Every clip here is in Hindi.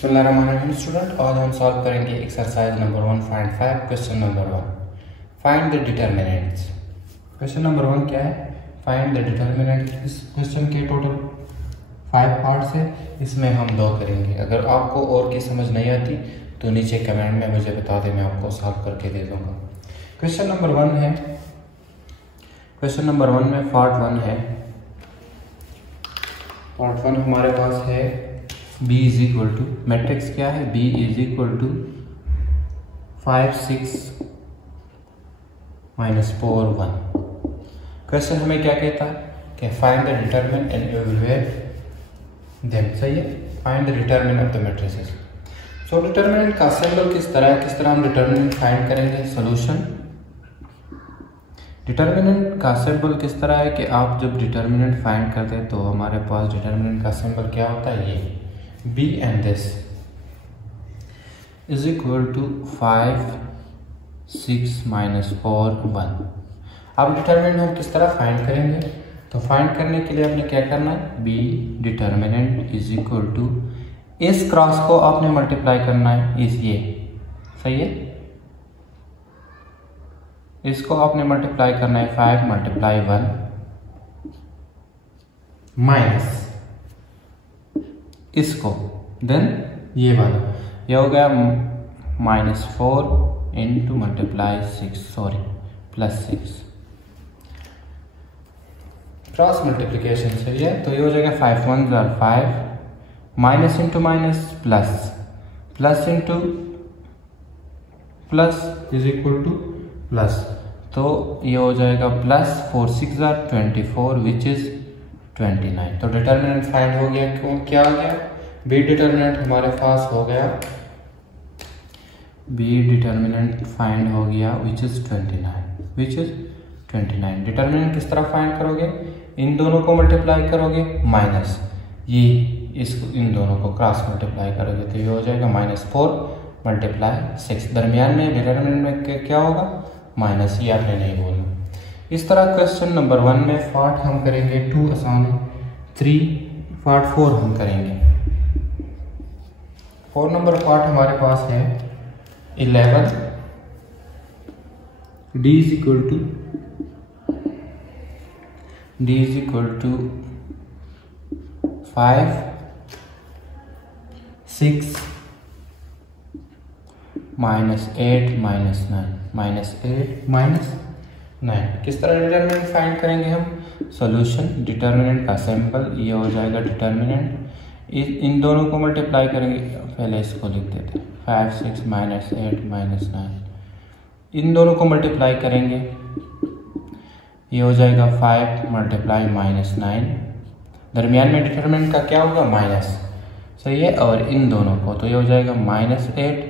बिस्मिल्लाहिर्रहमानिर्रहीम स्टूडेंट, आज हम सॉल्व करेंगे exercise number 1.5 question number 1 find the determinants. Question number 1 क्या है? Find the determinant. इस क्वेश्चन के टोटल 5 पार्ट्स है, इसमें हम 2 करेंगे। अगर आपको और की समझ नहीं आती तो नीचे कमेंट में मुझे बता दें, मैं आपको सॉल्व करके दे दूंगा। क्वेश्चन नंबर 1 है, क्वेश्चन नंबर 1 में पार्ट 1 है। पार्ट 1 हमारे पास है b is equal to, matrix क्या है? b is equal to 5 6 -4 1। Question हमें क्या कहता है कि find the determinant and evaluate them. सही है, find the determinant of the matrices. So determinant का सिंबल किस तरह है, किस तरह हम डिटरमिनेंट फाइंड करेंगे? सॉल्यूशन। डिटरमिनेंट का सिंबल किस तरह है कि आप जब डिटरमिनेंट फाइंड करते हैं तो हमारे पास डिटरमिनेंट का सिंबल क्या होता है? ये b and this is equal to 5 6 -4 1। अब डिटरमिनेंट हम किस तरह फाइंड करेंगे? तो फाइंड करने के लिए आपने क्या करना है? b determinant is equal to, इस क्रॉस को आपने मल्टीप्लाई करना है इस ये। सही है, इसको आपने मल्टीप्लाई करना है 5 × 1 माइनस इसको, देन ये वाला, ये हो गया -4 into multiply 6, sorry +6। Cross multiplication से ये तो ये हो जाएगा 5 1 = 5, minus into minus plus, plus into plus is equal two plus, तो ये हो जाएगा +4 6 = 24 विच इज 29। तो डिटरमिनेंट फाइंड हो गया। क्यों, क्या हो गया? बी डिटरमिनेंट हमारे पास हो गया, बी डिटरमिनेंट फाइंड हो गया which is 29, which is 29। Determinant किस तरह फाइंड करोगे? इन दोनों को मल्टीप्लाई करोगे माइनस ये, इसको इन दोनों को क्रॉस मल्टीप्लाई करोगे तो ये हो जाएगा -4 × 6। दरमियान में डिटरमिनेंट में क्या होगा? माइनस, ये आपने नहीं बोलना। इस तरह क्वेश्चन नंबर 1 में पार्ट हम करेंगे 2 आसान है, 3 पार्ट 4 हम करेंगे। 4 नंबर पार्ट हमारे पास है 11 d इज इक्वल टू 5 6 -8 -9। किस तरह डिटरमिनेंट फाइंड करेंगे हम? सॉल्यूशन। डिटरमिनेंट का सिंबल ये हो जाएगा डिटरमिनेंट, इन दोनों को मल्टीप्लाई करेंगे, पहले इसको लिख देते हैं 5 6 -8 -9, इन दोनों को मल्टीप्लाई करेंगे, ये हो जाएगा 5 × -9। दरमियान में डिटरमिनेंट का क्या होगा? माइनस। सही है, और इन दोनों को तो ये हो जाएगा -8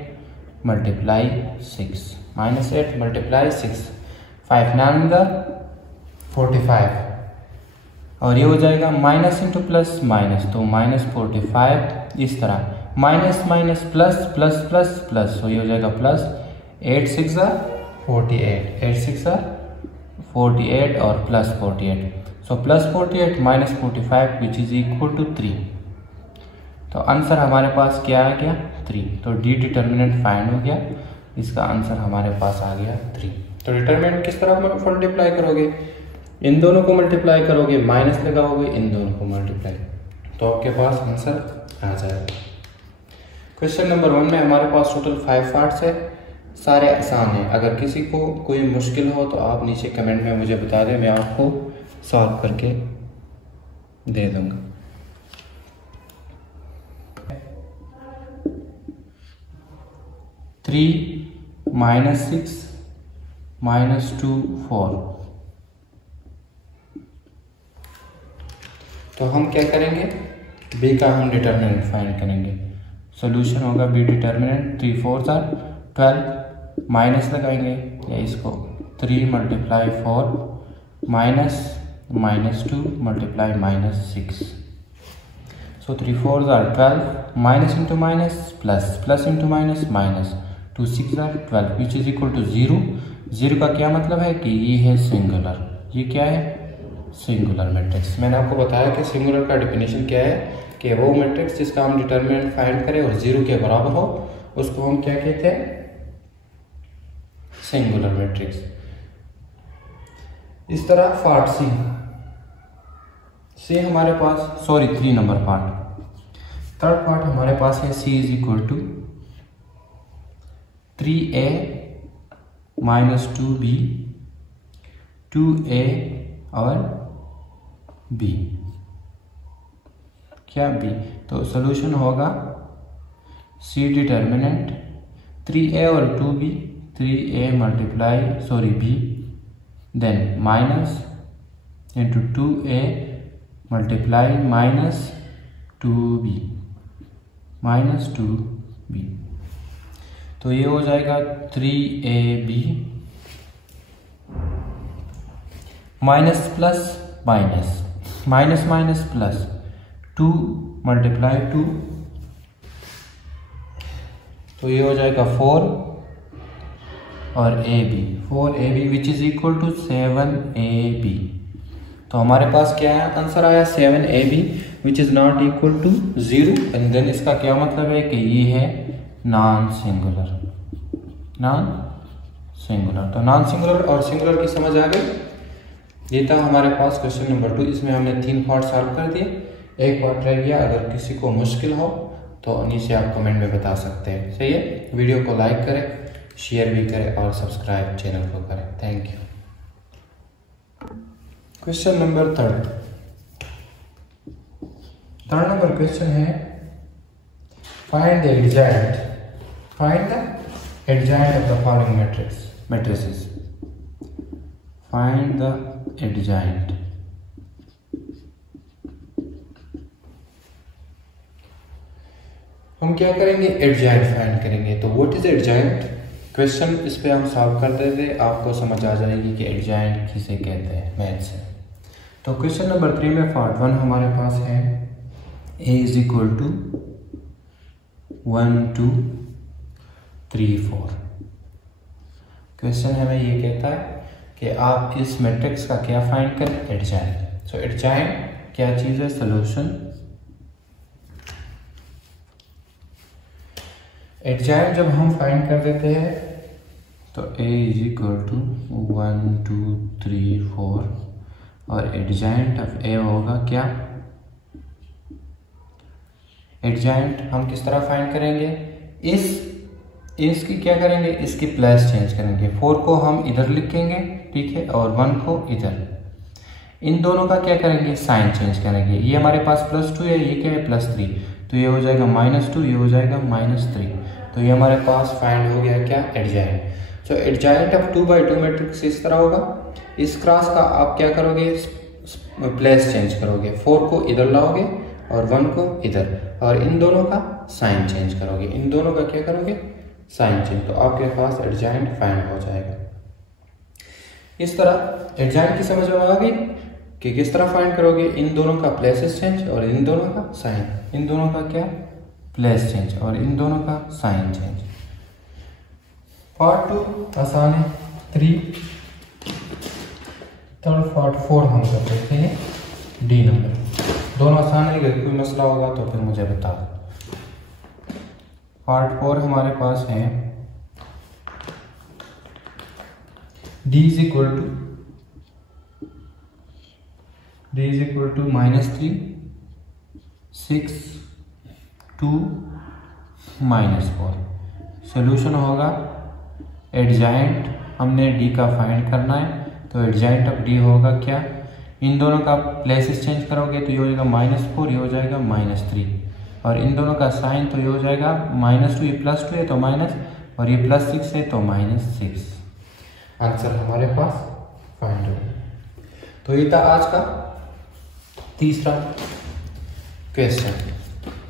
× 6, -8 × 6, 5 9 = 45, और ये हो जाएगा माइनस इंटू प्लस माइनस, तो -45। इस तरह minus minus plus plus plus plus, तो ये हो जाएगा प्लस 8 6 = 48, 8 6 = 48 और +48, सो +48 -45 विच इज इक्वल टू 3। तो आंसर हमारे पास क्या आ गया? 3। तो डी डिटरमिनेंट फाइंड हो गया, इसका आंसर हमारे पास आ गया 3। तो डिटरमिनेंट किस तरह मल्टीप्लाई करोगे? इन दोनों को मल्टीप्लाई करोगे, माइनस लगाओगे, इन दोनों को मल्टीप्लाई, तो आपके पास आंसर आ जाएगा। क्वेश्चन नंबर 1 में हमारे पास टोटल 5 पार्ट्स है, सारे आसान हैं। अगर किसी को कोई मुश्किल हो तो आप नीचे कमेंट में मुझे बता दें, मैं आपको सॉल्व करके दे दूंगा। -6 -2 4। तो हम क्या करेंगे? b का हम डिटरमिनेंट फाइंड करेंगे। सॉल्यूशन होगा b डिटरमिनेंट 3 4 = 12, माइनस लगाएंगे या इसको 3 × 4 -2 × -6, so 3 4 = 12, minus into minus plus, plus into minus minus, 2 6 = 12 which is equal to 0। 0 का क्या मतलब है कि ये है सिंगुलर। ये क्या है? Singular matrix. मैंने आपको बताया कि सिंगुलर का डेफिनेशन क्या है कि वो मैट्रिक्स जिसका हम डिटर्मिनेंट फाइंड करें और 0 के बराबर हो उसको हम क्या कहते हैं, सिंगुलर मैट्रिक्स। इस तरह पार्ट सी हमारे पास 3 नंबर पार्ट, थर्ड पार्ट हमारे पास है C is equal to 3a minus 2b 2a और b, क्या b, तो सोल्यूशन होगा C डिटर्मिनेंट 3a और 2b 3a multiply b, then minus into 2a multiply minus 2b minus 2b, तो ये हो जाएगा 3ab minus plus minus minus minus plus 2 multiply 2, तो ये हो जाएगा 4 और ab which is equal to 7ab। तो हमारे पास क्या है, आंसर आया 7ab which is not equal to 0, and then इसका क्या मतलब है कि ये है नॉन सिंगुलर। तो नॉन सिंगुलर और सिंगुलर की समझ आ गई। ये था हमारे पास क्वेश्चन नंबर 2, इसमें हमने 3 पार्ट सॉल्व कर दिए, एक पार्ट रह गया। अगर किसी को मुश्किल हो तो नीचे आप कमेंट में बता सकते हैं। सही है, वीडियो को लाइक करें, शेयर भी करें और सब्सक्राइब चैनल को करें। Thank you. Question number 3 number question है find the adjoint of the following matrices। find the adjoint। हम क्या करेंगे, एडजॉइंट फाइंड करेंगे। तो व्हाट इज एडजॉइंट क्वेश्चन, इस पे हम सॉल्व करते थे, आपको समझ आ जाएगी कि एडजॉइंट किसे कहते हैं मैथ से। तो क्वेश्चन नंबर 3 में पार्ट 1 हमारे पास है a is equal to 1 2 3 4। Question हमें ये कहता है कि आप इस मैट्रिक्स का क्या फाइंड करें, एडजॉइंट। सो एडजॉइंट क्या चीज है, सॉल्यूशन। एडजॉइंट जब हम फाइंड कर देते हैं तो a इज इक्वल टू 1 2 3 4 और एडजॉइंट ऑफ a होगा क्या, एडजॉइंट हम किस तरह फाइंड करेंगे, इसकी क्या करेंगे, इसकी प्लेस चेंज करेंगे। 4 को हम इधर लिखेंगे, ठीक है, और 1 को इधर। इन दोनों का क्या करेंगे, साइन चेंज करेंगे। ये हमारे पास +2 है, ये क्या है +3, तो ये हो जाएगा -2, ये हो जाएगा -3। तो ये हमारे पास फाइंड हो गया क्या, adjoint. So adjoint of 2x2 matrix इस तरह होगा। इस क्रॉस का आप क्या करोगे, प्लेस चेंज करोगे, 4 को इधर लाओगे और 1 को इधर, और इन दोनों का साइन चेंज करोगे, इन दोनों का क्या करोगे, साइन चेंज। तो आपके पास एडजॉइंट फाइंड हो जाएगा। इस तरह एडजॉइंट की समझ में आ गई कि किस तरह फाइंड करोगे, इन दोनों का प्लेसेस चेंज और इन दोनों का साइन, इन दोनों का क्या, प्लेस चेंज और इन दोनों का साइन चेंज। पार्ट 2 आसान है, 3 पार्ट 4 हम कर देते हैं, डी नंबर। दोनों आसान है, अगर कोई मसला होगा तो फिर मुझे बता दो। पार्ट 4 हमारे पास है d is equal to -3 6 2 -4। Solution होगा एडजॉइंट, हमने d का फाइंड करना है, तो एडजॉइंट ऑफ d होगा क्या, इन दोनों का प्लेसेस चेंज करोगे तो ये हो जाएगा -4, ये हो जाएगा -3, और इन दोनों का साइन तो ये हो जाएगा -2, ये +2 है तो माइनस, और ये +6 है तो -6। आंसर हमारे पास फाइंड हो। तो ये था आज का तीसरा क्वेश्चन।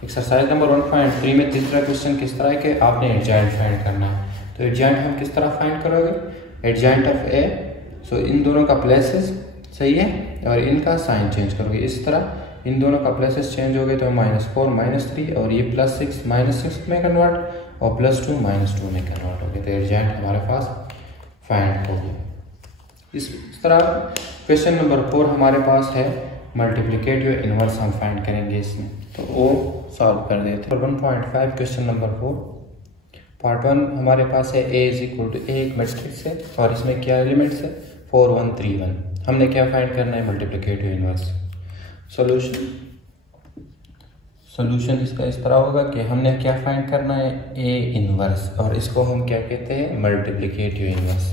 एक्सरसाइज नंबर 1.3 में तीसरा क्वेश्चन किस तरह है कि आपने एडजॉइंट फाइंड करना है। तो एडजॉइंट हम किस तरह फाइंड करोगे, एडजॉइंट ऑफ a, सो इन दोनों का प्लेसेस, सही है, और इनका साइन चेंज करोगे। इस तरह इन दोनों का प्लेसेस चेंज हो गए तो -4 -3, और ये +6 -6 में कन्वर्ट और +2 -2 में कन्वर्ट हो गए। तो एडजॉइंट हमारे पास फाइंड हो गया। इस तरह क्वेश्चन नंबर 4 हमारे पास है मल्टीप्लिकेटिव इनवर्स हम फाइंड करेंगे इसमें, तो वो सॉल्व कर देते हैं। 1.5 क्वेश्चन नंबर 4 पार्ट 1 हमारे पास है a इज इक्वल टू एक मैट्रिक्स है और इसमें क्या एलिमेंट्स है 4 1 3 1। हमने क्या फाइंड करना है मल्टीप्लिकेटिव इनवर्स। सॉल्यूशन इसका इस तरह होगा कि हमने क्या फाइंड करना है a इनवर्स, और इसको हम क्या कहते हैं मल्टीप्लिकेटिव इनवर्स।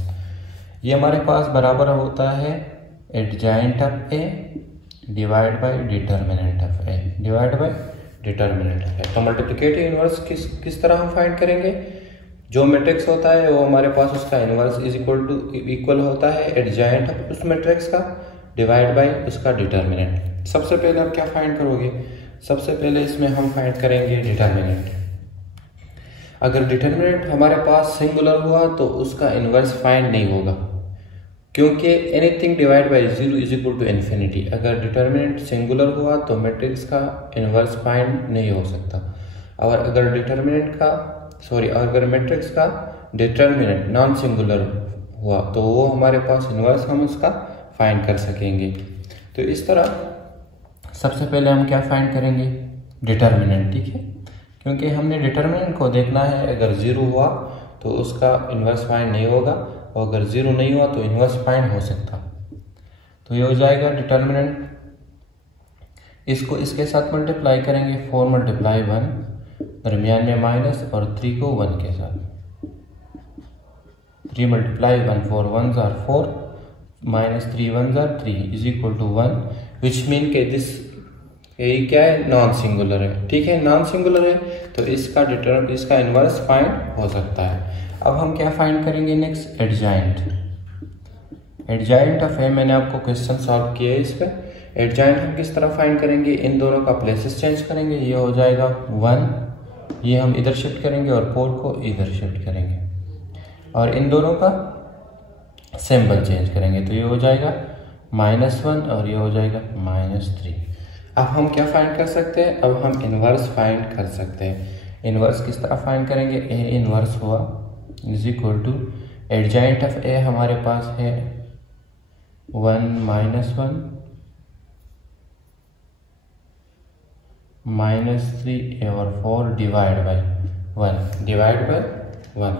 ये हमारे पास बराबर होता है adjoint of a divide by determinant of a divide by determinant of a। तो मल्टीप्लिकेटिव इनवर्स किस तरह हम फाइंड करेंगे, जो मैट्रिक्स होता है वो हमारे पास उसका इनवर्स इक्वल होता है एडजॉइंट ऑफ उस मैट्रिक्स का डिवाइड बाय उसका डिटर्मिनेंट। सबसे पहले आप क्या फाइंड करोगे, सबसे पहले इसमें हम फाइंड करेंगे डिटर्मिनेंट। अगर डिटर्मिनेंट हमारे पास सिंगुलर हुआ तो उसका इनवर्स फाइंड नहीं होगा, क्योंकि anything divide by 0 is equal to infinity. अगर डिटर्मिनेंट सिंगुलर हुआ तो मैट्रिक्स का इनवर्स फाइंड नहीं हो सकता, और अगर अगर मैट्रिक्स का डिटर्मिनेंट नॉन सिंगुलर हुआ तो वो हमारे पास इनवर्स हम उसका फाइंड कर सकेंगे। तो इस तरह सबसे पहले हम क्या फाइंड करेंगे डिटर्मिनेंट, ठीक है, क्योंकि हमने डिटर्मिनेंट को देखना है। अगर 0 हुआ तो उसका इनवर्स फाइंड नहीं होगा, और अगर 0 नहीं हुआ तो इनवर्स फाइंड हो सकता। तो ये हो जाएगा डिटर्मिनेंट। इसको इसके साथ मल्टीप्लाई करेंगे 4 मल्टीप्लाई 1, दरमियान में माइनस और 3 को 1 के साथ। 3 multiply 1 4 1s are 4 minus 3 1s are 3 is equal to 1, which mean के दिस यही क्या है नॉन सिंगुलर है, ठीक है, नॉन सिंगुलर है तो इसका इनवर्स फाइंड हो सकता है। अब हम क्या फाइंड करेंगे नेक्स्ट एडजॉइंट ऑफ ए। मैंने आपको क्वेश्चन सॉल्व किया है इस पे। एडजॉइंट हम किस तरह फाइंड करेंगे, इन दोनों का प्लेसेस चेंज करेंगे। ये हो जाएगा 1, ये हम इधर शिफ्ट करेंगे और 4 को इधर शिफ्ट करेंगे, और इन दोनों का सिंबल चेंज करेंगे। तो ये हो जाएगा -1 और ये हो जाएगा -3। अब हम क्या फाइंड कर सकते हैं, अब हम इनवर्स फाइंड कर सकते हैं। इनवर्स किस तरह फाइंड करेंगे, ए इनवर्स हुआ is equal to adjoint of A हमारे पास है 1 -3 और 4 डिवाइड बाय 1।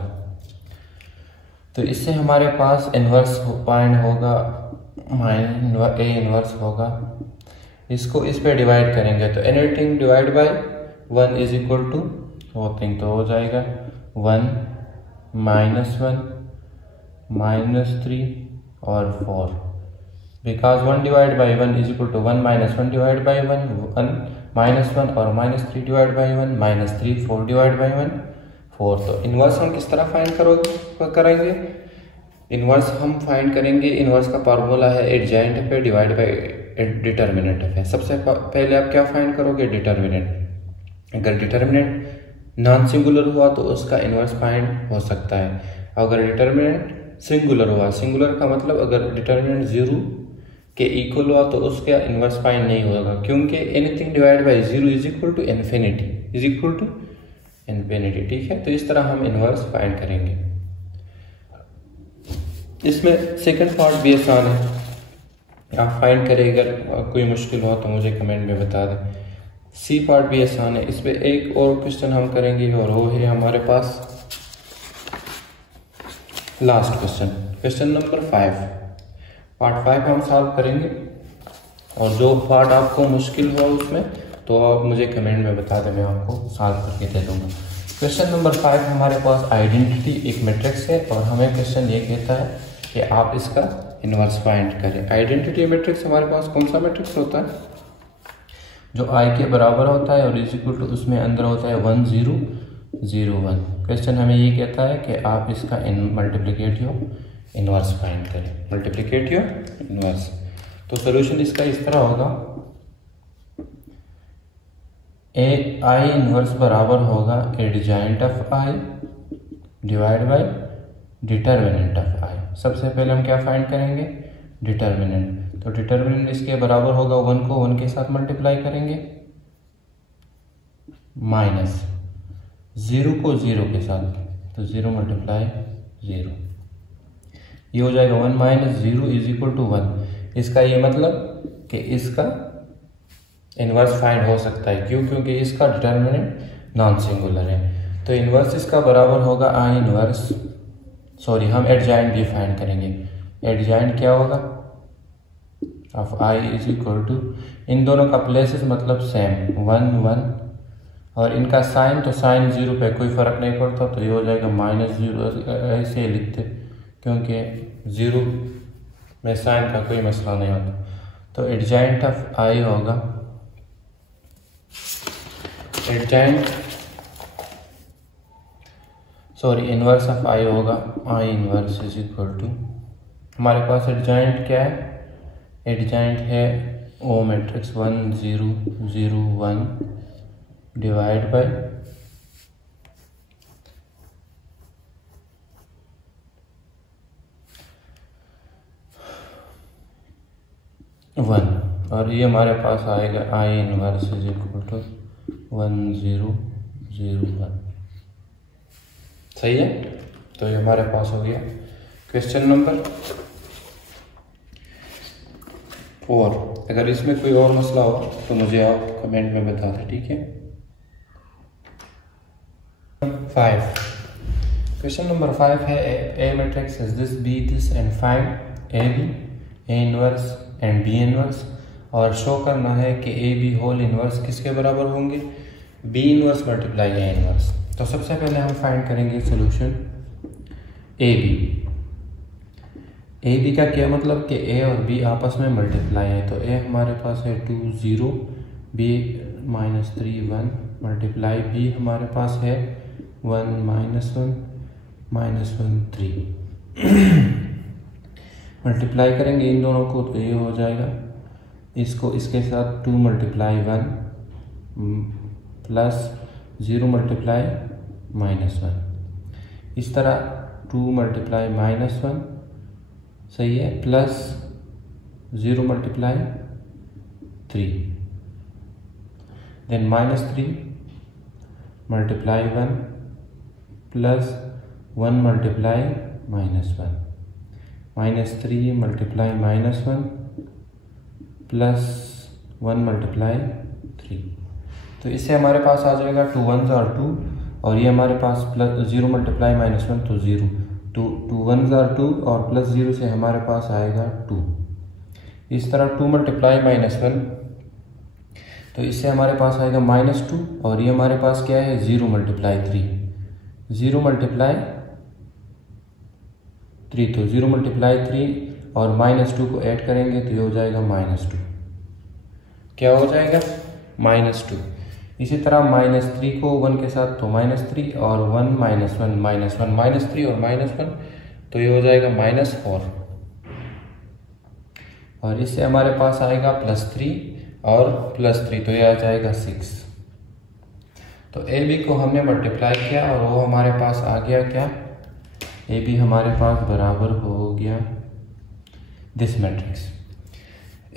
तो इससे हमारे पास इनवर्स फाइंड होगा ए इनवर्स होगा। इसको इस पे डिवाइड करेंगे तो anything divide by 1 is equal to nothing, तो हो जाएगा 1 -3 और 4, because 1 divide by 1 is equal to 1 -1 divide by 1 -1 और -3 डिवाइड बाई 1 -3 4 डिवाइड बाई 1 4। तो इनवर्स हम किस तरह फाइंड करेंगे, इनवर्स हम फाइंड करेंगे, इनवर्स का फार्मूला है एडजॉइंट पे डिवाइड बाई डिटर्मिनेंट है। सबसे पहले आप क्या फाइंड करोगे डिटर्मिनेंट। अगर डिटर्मिनेंट नॉन सिंगुलर हुआ तो उसका इनवर्स फाइंड हो सकता है। अगर डिटर्मिनेंट सिंगुलर हुआ, सिंगुलर का मतलब अगर डिटर्मिनेंट 0 के इक्वल हुआ तो उसका इनवर्स फाइंड नहीं होगा, क्योंकि anything divide by 0 is equal to infinity, ठीक है। तो इस तरह हम इनवर्स फाइंड करेंगे। इसमें सेकंड पार्ट भी आसान है, आप फाइंड करें। अगर कोई मुश्किल हो तो मुझे कमेंट में बता दें। सी पार्ट भी आसान है। इस पे एक और क्वेश्चन हम करेंगे और वो है हमारे पास लास्ट क्वेश्चन नंबर 5। पार्ट 5 हम सॉल्व करेंगे, और जो पार्ट आपको मुश्किल हो उसमें तो आप मुझे कमेंट में बता दें, मैं आपको सॉल्व करके दे दूंगा। क्वेश्चन नंबर 5 हमारे पास आइडेंटिटी एक मैट्रिक्स है, और हमें क्वेश्चन ये कहता है कि आप इसका इनवर्स फाइंड करें। आइडेंटिटी मैट्रिक्स हमारे पास कौन सा मैट्रिक्स होता है, जो आई के बराबर होता है और इज इक्वल टू उसमें अंदर होता है 1 0 0 1। क्वेश्चन हमें ये कहता है कि आप इसका मल्टीप्लिकेटिव इनवर्स फाइंड करें, मल्टीप्लिकेटिव इनवर्स। तो सोल्यूशन इसका इस तरह होगा, ए आई इनवर्स बराबर होगा adjoint of I divide by determinant of I. सबसे पहले हम क्या फाइंड करेंगे डिटर्मिनेंट। तो डिटर्मिनेंट इसके बराबर होगा 1 को 1 के साथ मल्टीप्लाई करेंगे, माइनस 0 को 0 के साथ, तो 0 मल्टीप्लाई 0, ये हो जाएगा 1 - 0 इज इक्वल टू 1। इसका ये मतलब कि इसका इन्वर्स फाइंड हो सकता है। क्यों? क्योंकि इसका डिटर्मिनेंट नॉन सिंगुलर है। तो इन्वर्स इसका बराबर होगा आई इन्वर्स, सॉरी हम एडजॉइंट भी फाइंड करेंगे। एडजॉइंट क्या होगा? Of I is equal to, इन दोनों का प्लेसेस मतलब सेम 1 1, और इनका साइन तो साइन 0 पे कोई फर्क नहीं पड़ता, तो ये हो जाएगा -0। ऐसे लिखते क्योंकि 0 में साइन का कोई मसला नहीं होता। तो एडजॉइंट ऑफ आई होगा, इनवर्स ऑफ आई होगा I inverse is equal to, हमारे पास एडजॉइंट क्या है? एडजॉइंट है ओ मैट्रिक्स 1 0 0 1 डिवाइड बाय वन, और ये हमारे पास आएगा I inverse is equal to 1 0 0 1। सही है? तो ये हमारे पास हो गया क्वेश्चन नंबर 4। अगर इसमें कोई और मसला हो तो मुझे आप कमेंट में बता दें, ठीक है। 5, क्वेश्चन नंबर 5 है A matrix is this B this and find A B A inverse and B inverse, और शो करना है कि ए बी होल इनवर्स किसके बराबर होंगे? B inverse multiply A inverse. तो सबसे पहले हम फाइंड करेंगे solution A B. A B का क्या मतलब कि ए और बी आपस में मल्टीप्लाई है। तो ए हमारे पास है 2 0, बी -3 1 मल्टीप्लाई बी हमारे पास है 1 -1 3 मल्टीप्लाई करेंगे इन दोनों को तो ये हो जाएगा, इसको इसके साथ 2 मल्टीप्लाई 1 प्लस 0 मल्टीप्लाई -1, इस तरह 2 मल्टीप्लाई -1 सही है, plus 0 multiply 3, then -3 multiply 1 plus 1 multiply -1, -3 multiply -1 plus 1 multiply 3। तो इससे हमारे पास आ जाएगा 2 1s और 2, और ये हमारे पास प्लस 0 मल्टीप्लाई -1 तो 0, 2 1s और 2 और प्लस 0 से हमारे पास आएगा 2। इस तरह 2 मल्टीप्लाई -1 तो इससे हमारे पास आएगा -2, और ये हमारे पास क्या है 0 मल्टीप्लाई 3, 0 मल्टीप्लाई 3, तो 0 मल्टीप्लाई 3 और -2 को ऐड करेंगे तो ये हो जाएगा -2। क्या हो जाएगा? -2। इसी तरह -3 को 1 के साथ तो -3 और 1 -1 -3 और -1 तो ये हो जाएगा -4, और इससे हमारे पास आएगा +3 और +3 तो ये आ जाएगा 6। तो ए बी को हमने मल्टीप्लाई किया और वो हमारे पास आ गया क्या? ए बी हमारे पास बराबर हो गया दिस मैट्रिक्स।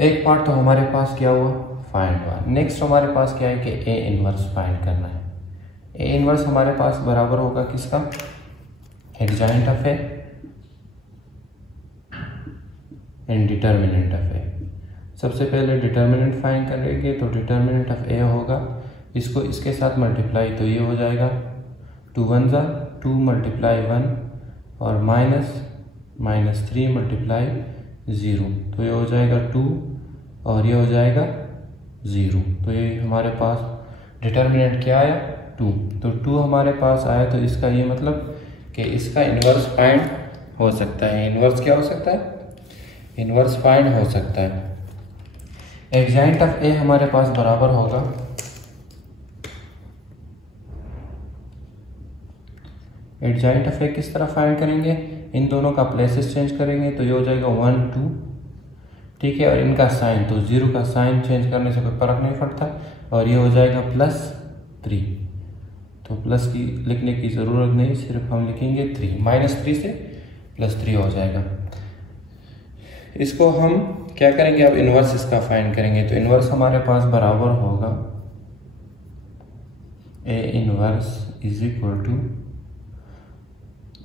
एक पार्ट तो हमारे पास क्या हुआ? फाइंड हुआ। नेक्स्ट हमारे पास क्या है कि ए इनवर्स फाइंड करना है। ए इनवर्स हमारे पास बराबर होगा किसका? Adjoint of A and determinant of A. सबसे पहले डिटर्मिनेंट फाइंड करेंगे, तो डिटर्मिनेंट ऑफ ए होगा, इसको इसके साथ मल्टीप्लाई तो ये हो जाएगा 2 1s 2 मल्टीप्लाई 1 और -3 मल्टीप्लाई 0 तो ये हो जाएगा 2 और ये हो जाएगा 0। तो ये हमारे पास डिटर्मिनेंट क्या आया? 2। तो 2 हमारे पास आया, तो इसका ये मतलब कि इसका इन्वर्स फाइंड हो सकता है। इन्वर्स क्या हो सकता है? इन्वर्स फाइंड हो सकता है। एडजॉइंट ऑफ ए हमारे पास बराबर होगा एडजॉइंट ऑफ ए किस तरह फाइंड करेंगे? इन दोनों का प्लेसेस चेंज करेंगे तो ये हो जाएगा 1 2, ठीक है, और इनका साइन तो 0 का साइन चेंज करने से कोई फर्क नहीं पड़ता, और ये हो जाएगा +3। तो प्लस की लिखने की ज़रूरत नहीं, सिर्फ हम लिखेंगे 3, -3 से +3 हो जाएगा। इसको हम क्या करेंगे? अब इन्वर्स इसका फाइंड करेंगे। तो इन्वर्स हमारे पास बराबर होगा A inverse is equal to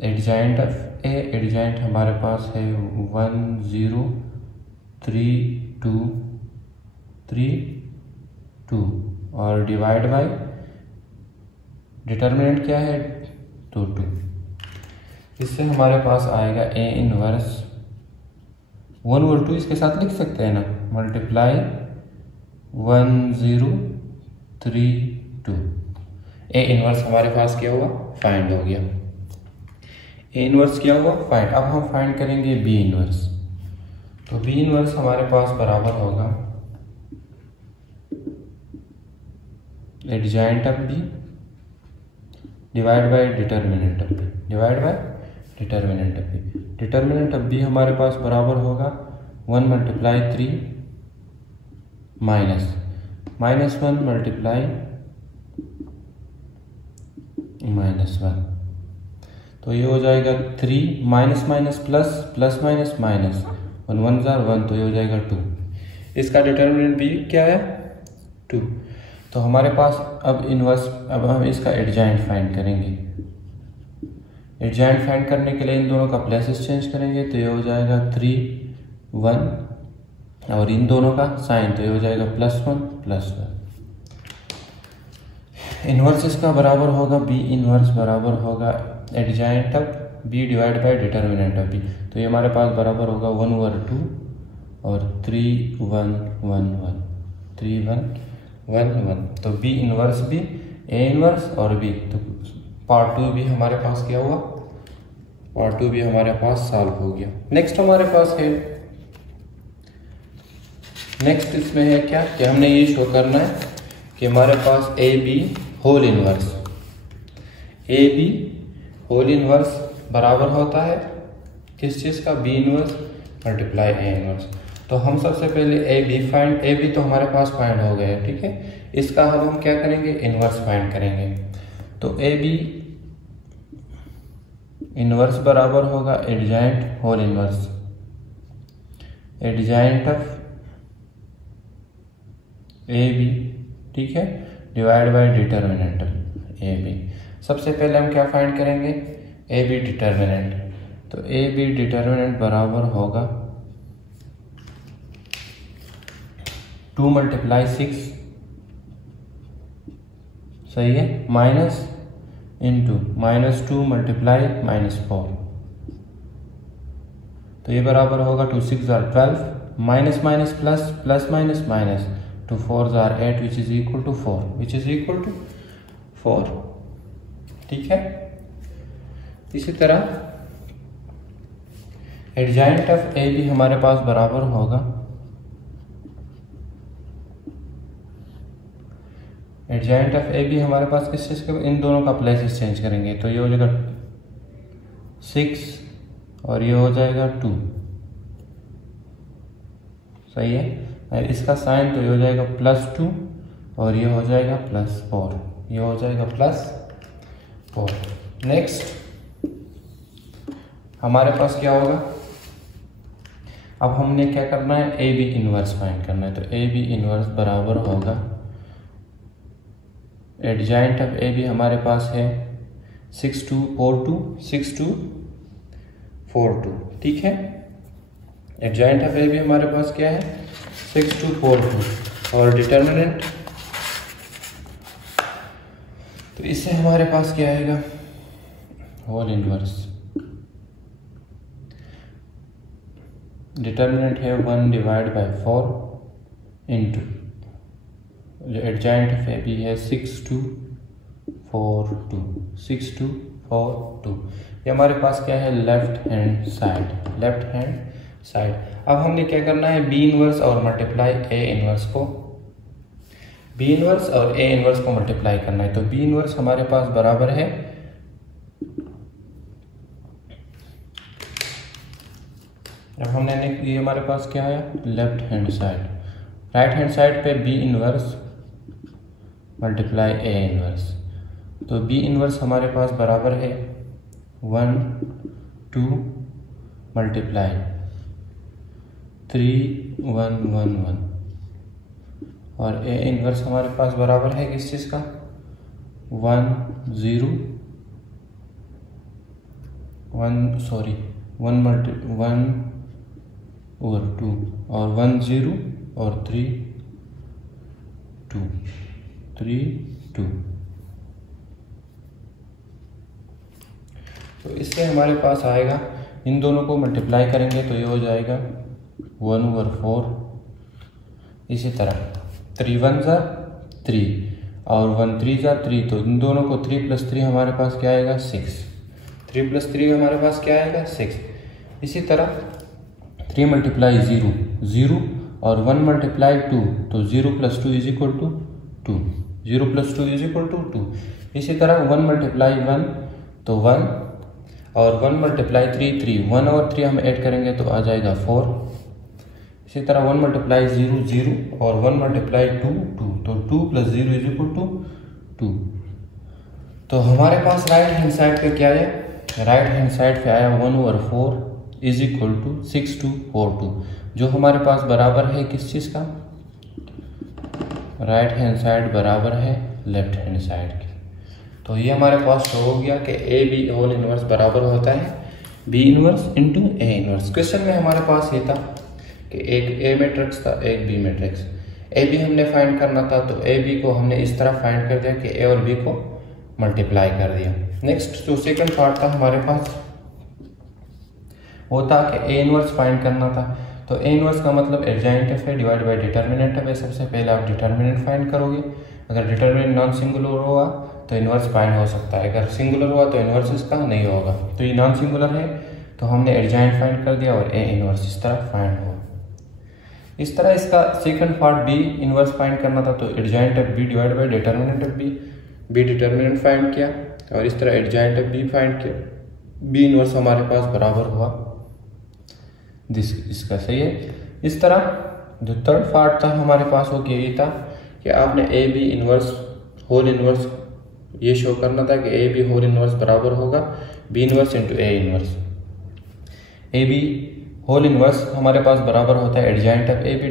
adjoint of A. Adjoint हमारे पास है 1 0 3 2 3 2 और डिवाइड बाई डिटर्मिनेंट क्या है 2 2। इससे हमारे पास आएगा ए इनवर्स 1 और 2 इसके साथ लिख सकते हैं ना, मल्टीप्लाई 1 0 3 2। ए इनवर्स हमारे पास क्या हुआ, फाइंड हो गया। ए इनवर्स क्या हुआ, फाइंड। अब हम फाइंड करेंगे बी इनवर्स। तो बी इनवर्स हमारे पास बराबर होगा adjoint of B divide by determinant of B, divide by determinant of B. Determinant of B हमारे पास बराबर होगा 1 मल्टीप्लाई 3 माइनस 1 मल्टीप्लाई -1। तो ये हो जाएगा 3 minus minus plus, plus minus minus, 1 1 jar 1, तो ये हो जाएगा 2। इसका डिटर्मिनेंट भी क्या है 2। तो हमारे पास अब इनवर्स, अब हम इसका एडजॉइंट फाइंड करेंगे। एडजॉइंट फाइंड करने के लिए इन दोनों का प्लेसेस चेंज करेंगे, तो ये हो जाएगा 3 1 और इन दोनों का साइन, तो ये हो जाएगा +1 +1। इनवर्स इसका बराबर होगा बी इनवर्स बराबर होगा adjoint of B divide by determinant of B. तो ये हमारे पास बराबर होगा 1 over 2 और 3 1 1 1 3 1 1 1। तो बी इनवर्स भी, ए इनवर्स और बी, तो पार्ट 2 भी हमारे पास क्या हुआ, पार्ट 2 भी हमारे पास सॉल्व हो गया। नेक्स्ट हमारे पास है, नेक्स्ट इसमें है क्या कि हमने ये शो करना है कि हमारे पास A B whole inverse, A B whole inverse बराबर होता है किस चीज़ का, B inverse multiply A inverse. तो हम सबसे पहले A B find, A B तो हमारे पास फाइंड हो गया है, ठीक है। इसका अब हम क्या करेंगे, इनवर्स फाइंड करेंगे। तो ए बी इनवर्स बराबर होगा adjoint whole inverse, adjoint of A B, ठीक है, divide by determinant A B. सबसे पहले हम क्या फाइंड करेंगे, ए बी डिटर्मिनेंट। तो ए बी डिटर्मिनेंट बराबर होगा 2 मल्टीप्लाई 6, सही है, माइनस इंटू -2 मल्टीप्लाई -4। तो ये बराबर होगा 2 6 जार 12, minus minus plus, plus minus minus, 2 4 जार 8 which is equal to 4, which is equal to 4, ठीक है। इसी तरह एडजॉइंट ऑफ ए भी हमारे पास बराबर होगा, एडजॉइंट ऑफ ए भी हमारे पास किस चीज़ का, इन दोनों का प्लेसेस चेंज करेंगे। तो ये हो जाएगा 6 और ये हो जाएगा 2, सही है। इसका साइन तो ये हो जाएगा +2 और ये हो जाएगा +4, ये हो जाएगा +4। नेक्स्ट हमारे पास क्या होगा, अब हमने क्या करना है, ए बी इनवर्स फाइंड करना है। तो ए बी इनवर्स बराबर होगा एडजॉइंट ऑफ ए बी हमारे पास है 6 2 4 2, 6 2 4 2, ठीक है। एडजॉइंट ऑफ ए बी हमारे पास क्या है 6 2 4 2 और डिटर्मिनेंट, तो इससे हमारे पास क्या आएगा, होल इनवर्स। डिटर्मिनेंट है 1 divide by 4 into adjoint of A B है 6 2 4 2, 6 2 4 2। ये हमारे पास क्या है, left hand side, left hand side. अब हमने क्या करना है, बी इनवर्स और मल्टीप्लाई ए इनवर्स को, बी इनवर्स और ए इनवर्स को मल्टीप्लाई करना है। तो बी इनवर्स हमारे पास बराबर है अब हमने ये हमारे पास क्या है, left hand side, right hand side पे B inverse multiply A inverse. तो बी इनवर्स हमारे पास बराबर है 1 2 मल्टीप्लाई 3 1 1 1 और ए इनवर्स हमारे पास बराबर है किस चीज़ का, 1 0 1 over 2 और 1 0 और 3 2 3 2। तो इससे हमारे पास आएगा, इन दोनों को मल्टीप्लाई करेंगे तो ये हो जाएगा 1/4। इसी तरह 3 1 जा 3 और 1 3 जा 3, तो इन दोनों को 3 + 3 हमारे पास क्या आएगा 6। 3 + 3 हमारे पास क्या आएगा 6। इसी तरह 3 × 0 0 और 1 × 2, तो 0 + 2 = 2। 0 + 2 = 2। इसी तरह 1 × 1 तो 1 और 1 × 3 3, 1 और 3 हम ऐड करेंगे तो आ जाएगा 4। इसी तरह 1 × 0 0 और 1 × 2 2, तो 2 + 0 = 2। तो हमारे पास राइट हैंड साइड पे क्या है, राइट हैंड साइड पे आया 1/4 = 6242, जो हमारे पास बराबर है किस चीज़ का, राइट हैंड साइड बराबर है लेफ्ट हैंड साइड की। तो ये हमारे पास शो हो गया कि AB होल इनवर्स बराबर होता है B inverse × A inverse. Question में हमारे पास ये था कि एक A मैट्रिक्स था, एक B मैट्रिक्स। AB हमने फाइंड करना था, तो AB को हमने इस तरह फाइंड कर दिया कि A और B को मल्टीप्लाई कर दिया। नेक्स्ट जो सेकंड पार्ट था हमारे पास वो था कि A इनवर्स फाइंड करना था। तो A इनवर्स का मतलब एडजॉइंट है डिवाइड बाय डिटर्मिनेंट है। सबसे पहले आप डिटर्मिनेंट फाइंड करोगे, अगर डिटर्मिनेंट नॉन सिंगुलर हुआ तो इनवर्स फाइंड हो सकता है, अगर सिंगुलर हुआ तो इनवर्स इसका नहीं होगा। तो ये नॉन सिंगुलर है तो हमने एडजॉइंट फाइंड कर दिया और A इनवर्स इस तरह फाइंड हुआ। इस तरह इसका second part B inverse find करना था, तो adjoint of B divide by determinant of B determinant find किया और इस तरह एडजॉइंट ऑफ B फाइंड किया। B इनवर्स हमारे पास बराबर हुआ इसका, सही है। इस तरह जो थर्ड पार्ट था हमारे पास वो ये था कि आपने AB इनवर्स होल इनवर्स ये शो करना था कि AB होल इनवर्स बराबर होगा B inverse × A inverse. AB whole inverse हमारे पास बराबर होता है adjoint of AB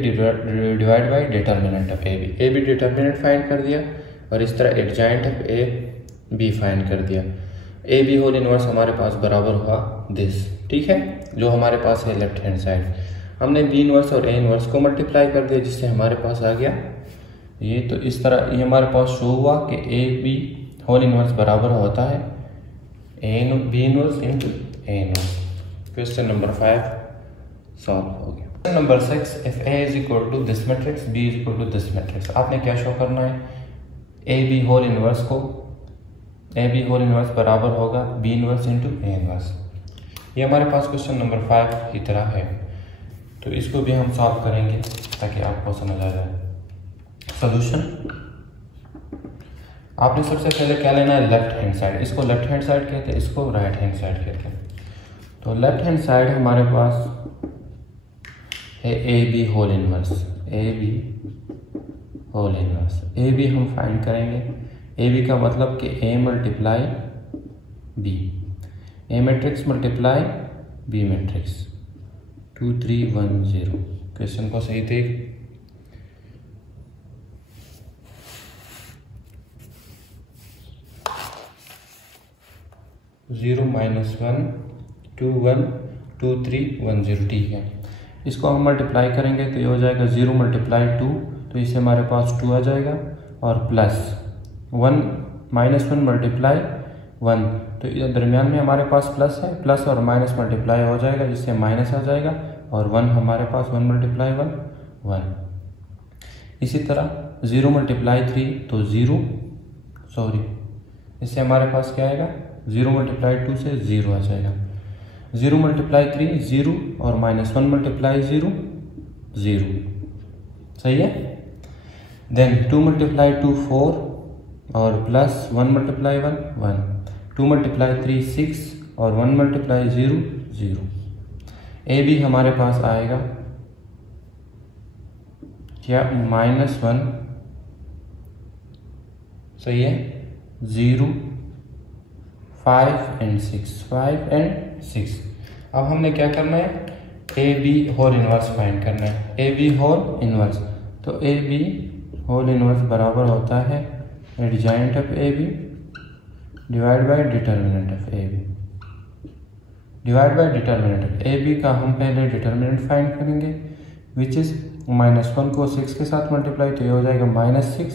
divide by determinant of AB। AB determinant find कर दिया और इस तरह एडजॉइंट ऑफ AB फाइंड कर दिया। AB होल इनवर्स हमारे पास बराबर हुआ दिस, ठीक है, जो हमारे पास है लेफ्ट हैंड साइड। हमने B इनवर्स और A इनवर्स को मल्टीप्लाई कर दिया जिससे हमारे पास आ गया ये। तो इस तरह ये हमारे पास शो हुआ कि AB होल इनवर्स बराबर होता है B inverse × A inverse. Question number 5 solve हो गया। Question number 6, if A = this matrix B = this matrix, आपने क्या शो करना है, AB होल इनवर्स को AB होल इनवर्स बराबर होगा B इनवर्स × A इनवर्स। ये हमारे पास क्वेश्चन नंबर 5 की तरह है, तो इसको भी हम सॉल्व करेंगे ताकि आपको समझ आ जाए। सॉल्यूशन, आपने सबसे पहले क्या लेना है, लेफ्ट हैंड साइड। इसको लेफ्ट हैंड साइड कहते हैं, इसको राइट हैंड साइड कहते हैं। तो लेफ्ट हैंड साइड हमारे पास है AB whole inverse, AB whole inverse. AB हम फाइंड करेंगे, AB का मतलब कि A × B, A matrix multiply B matrix 2 3 1 0। Question को सही देख, जीरो -1 2 1 2 3 1 0, ठीक है। इसको हम मल्टीप्लाई करेंगे तो ये हो जाएगा 0 × 2, तो इससे हमारे पास 2 आ जाएगा और प्लस 1 -1 × 1, तो दरमियान में हमारे पास प्लस है, प्लस और माइनस मल्टीप्लाई हो जाएगा जिससे माइनस आ जाएगा और 1 हमारे पास 1 × 1 1। इसी तरह 0 × 3 तो 0, सॉरी इससे हमारे पास क्या आएगा, 0 × 2 से 0 आ जाएगा। 0 × 3 0 और -1 × 0 0, सही है। देन 2 × 2 4 और प्लस 1 × 1 1, 2 × 3 6 और 1 × 0 0। AB हमारे पास आएगा क्या, -1, सही है, 0 5 और 6, 5 और 6। अब हमने क्या करना है, AB होल इनवर्स फाइंड करना है। AB होल इनवर्स, तो AB होल इनवर्स बराबर होता है adjoint of AB divide by determinant of AB divide by determinant of AB का हम पहले डिटर्मिनेंट फाइंड करेंगे विच इज -1 को 6 के साथ मल्टीप्लाई, तो ये हो जाएगा -6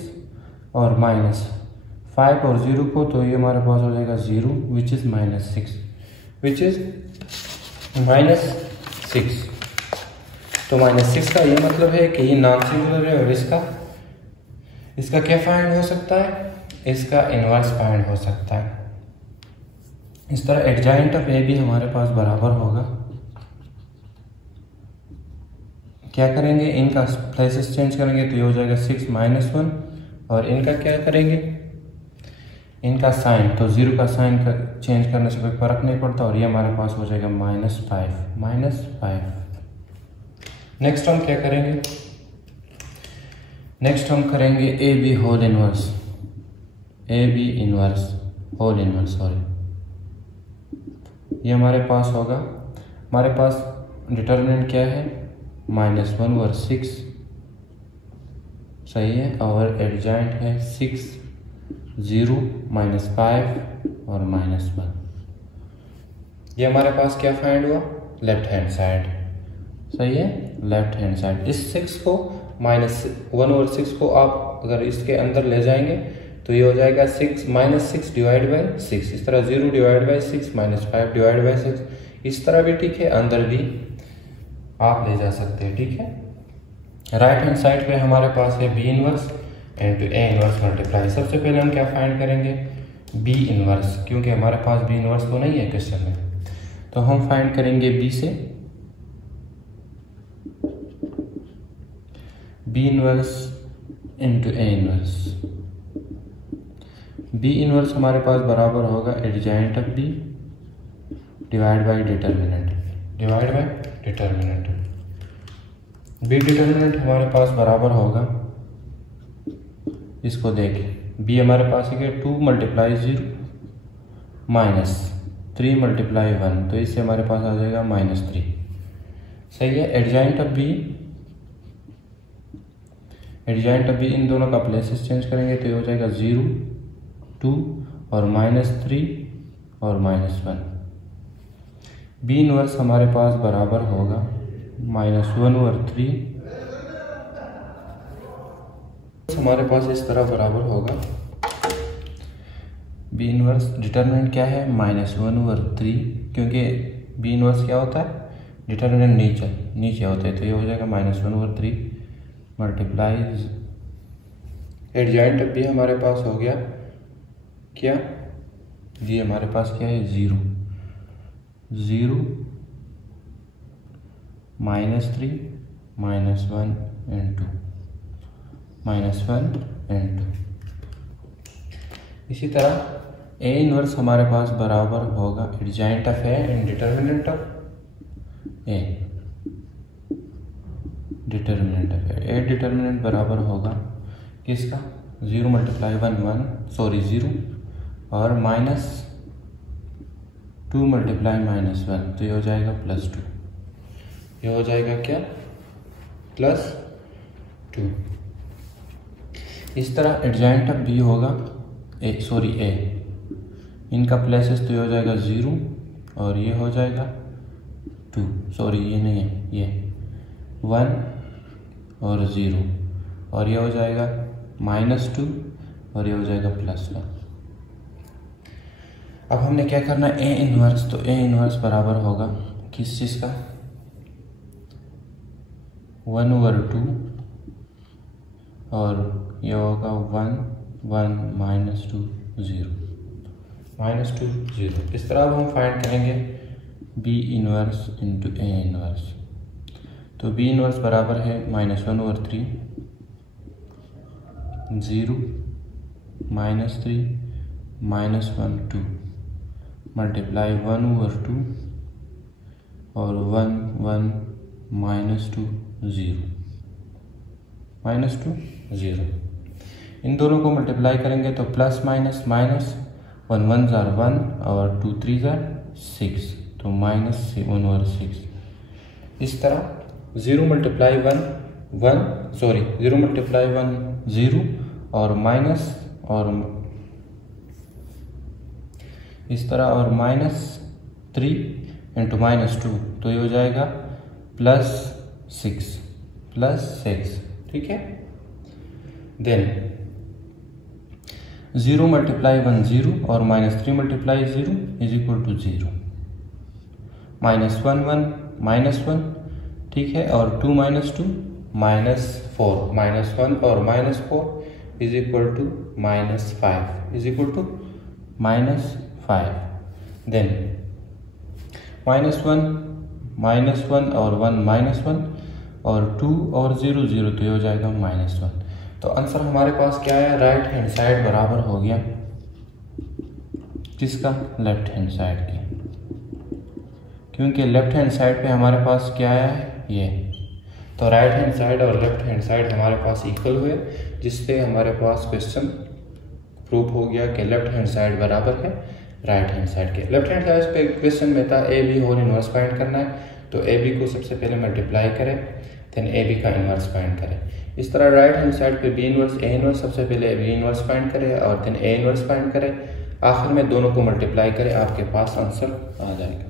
और -5 और 0 को, तो ये हमारे पास हो जाएगा 0 विच इज़ -6 विच इज़ -6। तो -6 का ये मतलब है कि ये नॉन सिंगुलर है और इसका क्या फाइंड हो सकता है, इसका इन्वर्स फाइंड हो सकता है। इस तरह एडजॉइंट ऑफ ए भी हमारे पास बराबर होगा, क्या करेंगे, इनका प्लेसेस चेंज करेंगे तो ये हो जाएगा 6 -1 और इनका क्या करेंगे, इनका साइन, तो 0 का साइन का चेंज करने से कोई फर्क नहीं पड़ता और ये हमारे पास हो जाएगा -5। नेक्स्ट हम क्या करेंगे, नेक्स्ट हम करेंगे A B whole inverse, A B inverse whole inverse, sorry, ये हमारे पास होगा, हमारे पास डिटर्मिनेंट क्या है, -1 और 6, सही है, और एडजॉइंट है 6, 0, -5 और -1। ये हमारे पास क्या फाइंड हुआ, लेफ्ट हैंड साइड, सही है, लेफ्ट हैंड साइड। इस 6 को -1 और 6 को आप अगर इसके अंदर ले जाएंगे तो ये हो जाएगा 6 -6 डिवाइड बाई 6, इस तरह 0 डिवाइड बाई 6 -5 डिवाइड बाई 6, इस तरह भी ठीक है, अंदर भी आप ले जा सकते हैं, ठीक है। राइट हैंड साइड पे हमारे पास है B inverse into A inverse multiply. सबसे पहले हम क्या फाइंड करेंगे, बी इनवर्स, क्योंकि हमारे पास बी इनवर्स तो नहीं है क्वेश्चन में, तो हम फाइंड करेंगे बी से, B inverse into A inverse. B inverse हमारे पास बराबर होगा adjoint of B divide by determinant, divide by determinant. B determinant हमारे पास बराबर होगा, इसको देखिए, बी हमारे पास है 2 × 0 -3 × 1, तो इससे हमारे पास आ जाएगा -3, सही है। Adjoint of B, adjoint of B, इन दोनों का प्लेसेस चेंज करेंगे तो ये हो जाएगा 0, 2 और -3 और -1। बी इनवर्स हमारे पास बराबर होगा -1 और 3, हमारे पास इस तरह बराबर होगा, बी इनवर्स डिटर्मिनेंट क्या है, -1 और 3, क्योंकि बी इनवर्स क्या होता है, डिटर्मिनेंट नीचे होता है, तो ये हो जाएगा -1 और 3 मल्टीप्लाइज, एडजॉइंट भी हमारे पास हो गया क्या, जी हमारे पास क्या है, 0, 0 -3 -1 × 1 × इसी तरह ए इनवर्स हमारे पास बराबर होगा adjoint of A and determinant of A, determinant of A determinant बराबर होगा किसका, 0 × 0 और -2 × -1, तो ये हो जाएगा +2, ये हो जाएगा क्या, +2। इस तरह एडजॉइंट ऑफ बी होगा ए, इनका प्लेसेस, तो ये हो जाएगा 0 और ये हो जाएगा 2, ये नहीं है, ये 1 और 0 और ये हो जाएगा -2 और ये हो जाएगा +1। अब हमने क्या करना है, ए इनवर्स, तो ए इनवर्स बराबर होगा किस चीज़ का, 1/2 और ये होगा 1 1 -2 0 इस तरह अब हम फाइंड करेंगे B inverse into A inverse. तो बी इनवर्स बराबर है -1 और 3, 0 -3 -1 2 मल्टीप्लाई 1/2 और 1 1 -2 0 इन दोनों को मल्टीप्लाई करेंगे तो प्लस माइनस माइनस, 1 1 जार 1 और 2 3 जार 6, तो -1 और 6। इस तरह 0 × 1 0 और माइनस और इस तरह और -3 × -2, तो ये हो जाएगा +6, प्लस 6, ठीक है। देन 0 मल्टीप्लाई 1 0 और -3 मल्टीप्लाई 0 इज इक्वल टू 0, -1 1 -1, ठीक है। और 2 - 2 -4, -1 और -4 is equal to -5 is equal to -5। Then -1 और 1 -1 और 2 और 0 0 तो ये हो जाएगा -1। तो आंसर हमारे पास क्या है, राइट हैंड साइड बराबर हो गया किसका, लेफ्ट हैंड साइड की, क्योंकि लेफ्ट हैंड साइड पे हमारे पास क्या है ये। तो राइट हैंड साइड और लेफ्ट हैंड साइड हमारे पास इक्वल हुए, जिससे हमारे पास क्वेश्चन प्रूफ हो गया कि लेफ्ट हैंड साइड बराबर है राइट हैंड साइड के। लेफ्ट हैंड साइड पे क्वेश्चन में था A B whole inverse find करना है, तो ए बी को सबसे पहले मल्टीप्लाई करें, देन ए बी का इनवर्स फाइंड करें। इस तरह राइट हैंड साइड पे बी इनवर्स ए इनवर्स, सबसे पहले बी इनवर्स फाइंड करें और देन ए इनवर्स फाइंड करें, आखिर में दोनों को मल्टीप्लाई करें, आपके पास आंसर आ जाएगा।